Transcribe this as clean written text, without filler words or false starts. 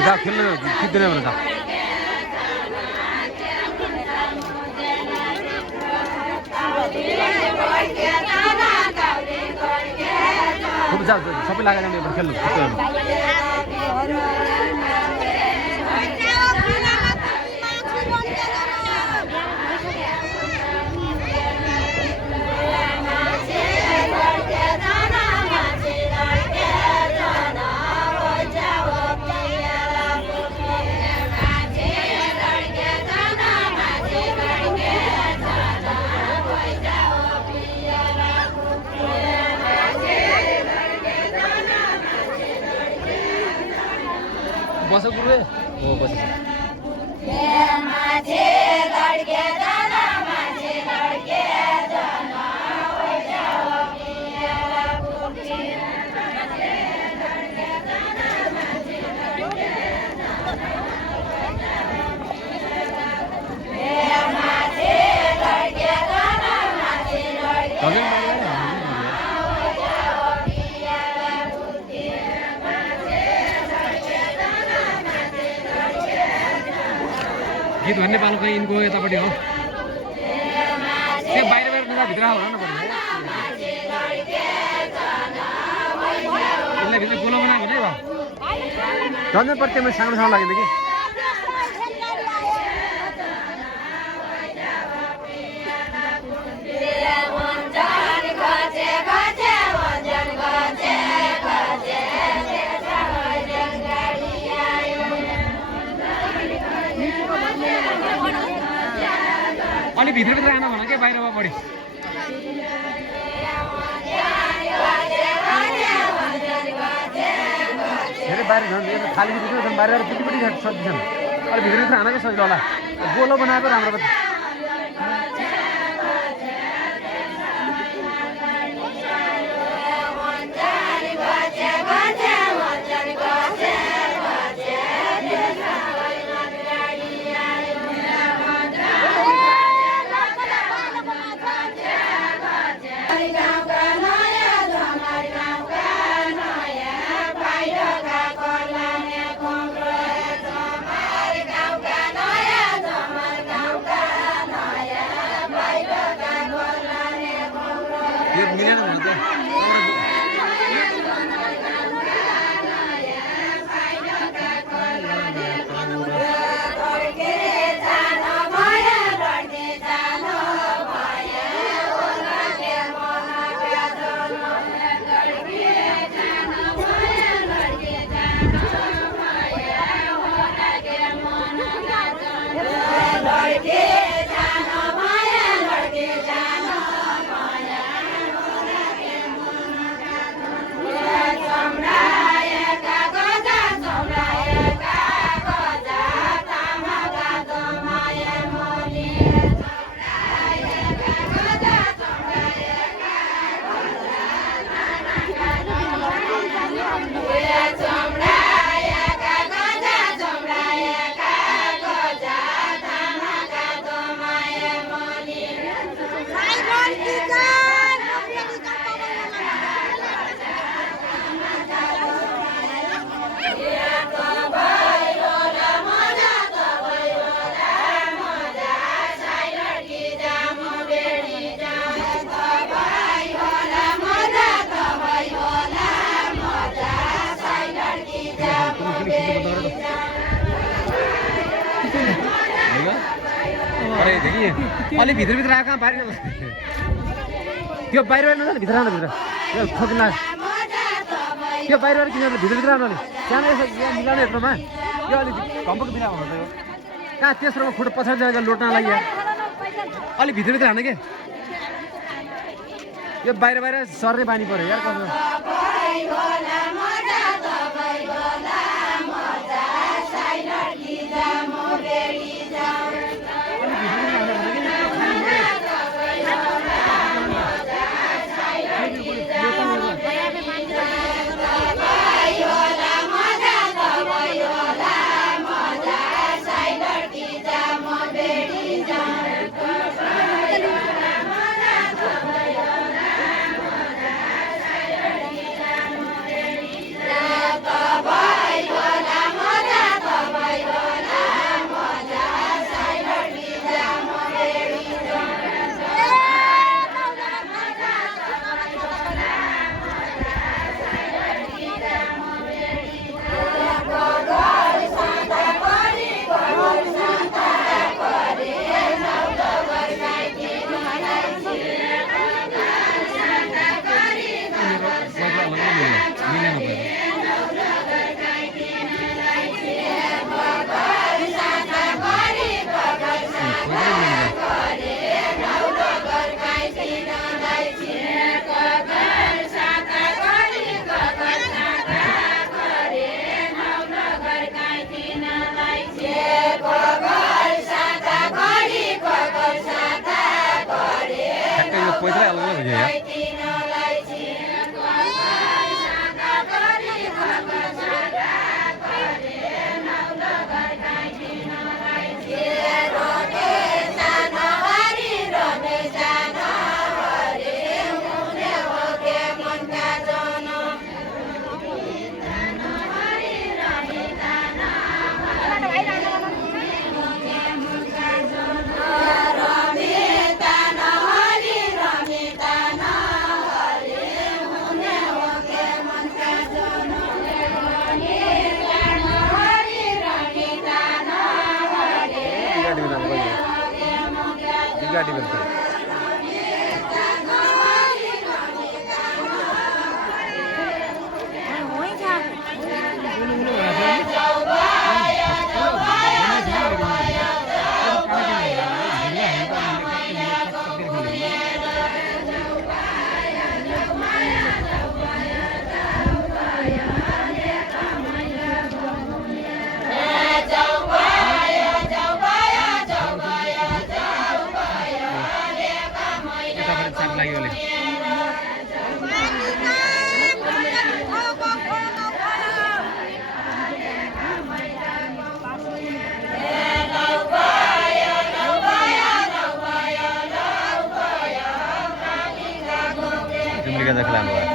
जा खेल्न खिच्दैन भने जा खूब जा सबै लागेर खेल्नु बस गुरु हो बस गीत भन्ने पालो कहीँ यिनको यतापट्टि हो त्यो बाहिर बाहिर भित्र होला न पर्ने यसलाई भित्र गोलो बनायो भने भयो झन् प्रत्येकमा सानो सानो लाग्यो कि अलि भित्र भित्र आएन भन क्या बाहिरमा बढी धेरै बाहिर झन् खाली भित्र बाहिर पिटीपट्टि सजिन्छन् अलि भित्र भित्र आएन क्या सजिलो होला गोलो बनाएको राम्रो अलि भित्र भित्र आएको बाहिर त्यो बाहिर बाहिर भित्र आउनु भित्र ठोकिना त्यो बाहिर बाहिर किन भित्र भित्र आउनु सानो यसो मिलाउने यत्रोमा त्यो अलिक घम्पको बिना हुँदैन कहाँ तेस्रोमा खुट्टा पछाडि जाँदा लोट्न लागि अलि भित्र भित्र हाल्नु के यो बाहिर बाहिर सर्ने बानी पर्यो यार कसो पैसा अलग अलग हो यार गाड़ी बनता है देखला